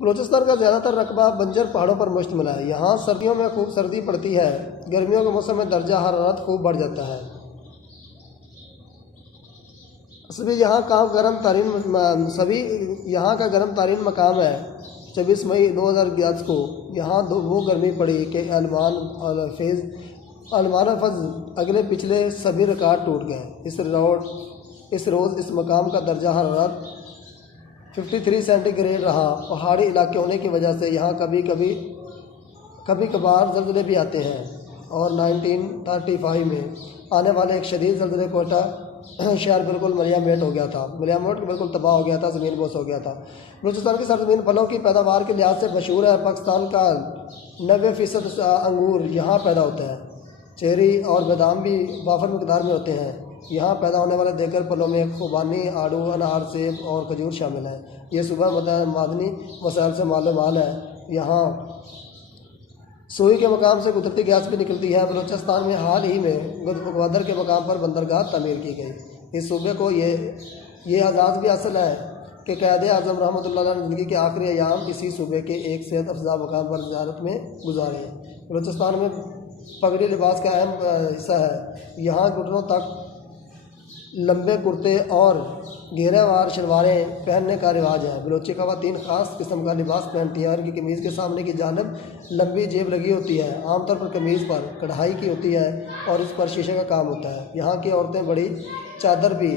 बलूचिस्तान का ज़्यादातर रकबा बंजर पहाड़ों पर मुश्तमिल है। यहाँ सर्दियों में खूब सर्दी पड़ती है, गर्मियों के मौसम में दर्जा हरारत खूब बढ़ जाता है। सभी यहाँ का गर्म तरीन मकाम है। 24 मई 2011 को यहाँ वो गर्मी पड़ी कि अलमान फज अगले पिछले सभी रिकॉर्ड टूट गए। इस रोज़ इस मकाम का दर्जा हरारत 53 सेंटीग्रेड रहा। पहाड़ी इलाके होने की वजह से यहाँ कभी कभार ज़लज़ले भी आते हैं और 1935 में आने वाले एक शदीद ज़लज़ले कोटा शहर बिल्कुल मलियामेट हो गया था। मलियामेट बिल्कुल तबाह हो गया था, ज़मीन बोस हो गया था। बलूचिस्तान की सरजमीन फलों की पैदावार के लिहाज से मशहूर है। पाकिस्तान का 90% अंगूर यहाँ पैदा होता है। चेरी और बादाम भी वाफर मकदार में होते हैं। यहाँ पैदा होने वाले देगर फलों में खुबानी, आड़ू, अनार, सेब और खजूर शामिल हैं। ये सुबह मादनी वसाइल से माल माल है। यहाँ सोई के मकाम से कुदरती गैस भी निकलती है। बलूचिस्तान में हाल ही में ग्वादर के मकाम पर बंदरगाह तमीर की गई। इस सूबे को ये एजाज़ भी हासिल है कि क़ायद आज़म रहमतुल्लाह अलैह ने ज़िंदगी के आखिरी अयाम इसी सूबे के एक सेहत अफजा मकाम पर ज़ियारत में गुजारे। बलूचिस्तान में पगड़ी लिबास का अहम हिस्सा है। यहाँ घुटनों तक लंबे कुर्ते और घेरेवार शलवारें पहनने का रिवाज है। बलोची ख़वातीन ख़ास किस्म का लिबास पहनती हैं और इनकी कमीज़ के सामने की जानिब लंबी जेब लगी होती है। आमतौर पर कमीज़ पर कढ़ाई की होती है और इस पर शीशे का काम होता है। यहाँ की औरतें बड़ी चादर भी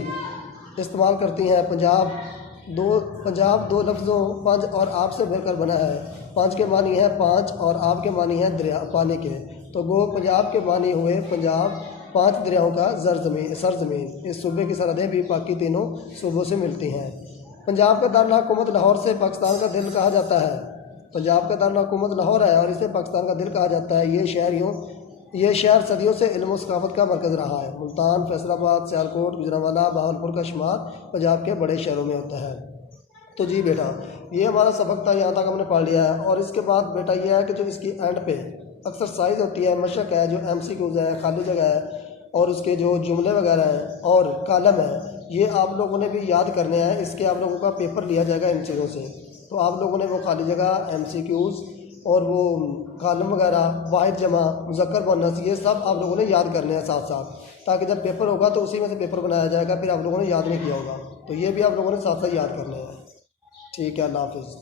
इस्तेमाल करती हैं। पंजाब दो लफ्ज़ों पंज और आप से मिलकर बना है। पंज के मानी है पाँच और आप के मानी है दरिया पानी के, तो वो पंजाब के मानी हुए पंजाब 5 दरियाओं का सरजमीन। इस सूबे की सरहदें भी बाकी तीनों सूबों से मिलती हैं। पंजाब का दारुल हुकूमत लाहौर से पाकिस्तान का दिल कहा जाता है। पंजाब का दारुल हुकूमत लाहौर है और इसे पाकिस्तान का दिल कहा जाता है। ये शहर सदियों से इल्म और सकाफत का मरकज़ रहा है। मुल्तान, फैसलाबाद, सियालकोट, गुजरांवाला, बहावलपुर का शुमार पंजाब के बड़े शहरों में होता है। तो जी बेटा, ये हमारा सबक था, यहाँ तक हमने पढ़ लिया है। और इसके बाद बेटा ये है कि जो इसकी एंड पे एक्सरसाइज होती है, मशक है, जो MCQs है, खाली जगह है और उसके जो जुमले वगैरह हैं और कालम है, ये आप लोगों ने भी याद करने हैं। इसके आप लोगों का पेपर लिया जाएगा इन चीज़ों से। तो आप लोगों ने वो खाली जगह, MCQs और वो कालम वगैरह, वाहिद जमा, मुज़क्कर मुअन्नस, ये सब आप लोगों ने याद करने हैं साथ साथ, ताकि जब पेपर होगा तो उसी में से पेपर बनाया जाएगा। फिर आप लोगों ने याद नहीं किया होगा, तो ये भी आप लोगों ने साथ साथ याद करने हैं। ठीक है, अल्लाह हाफ़िज़।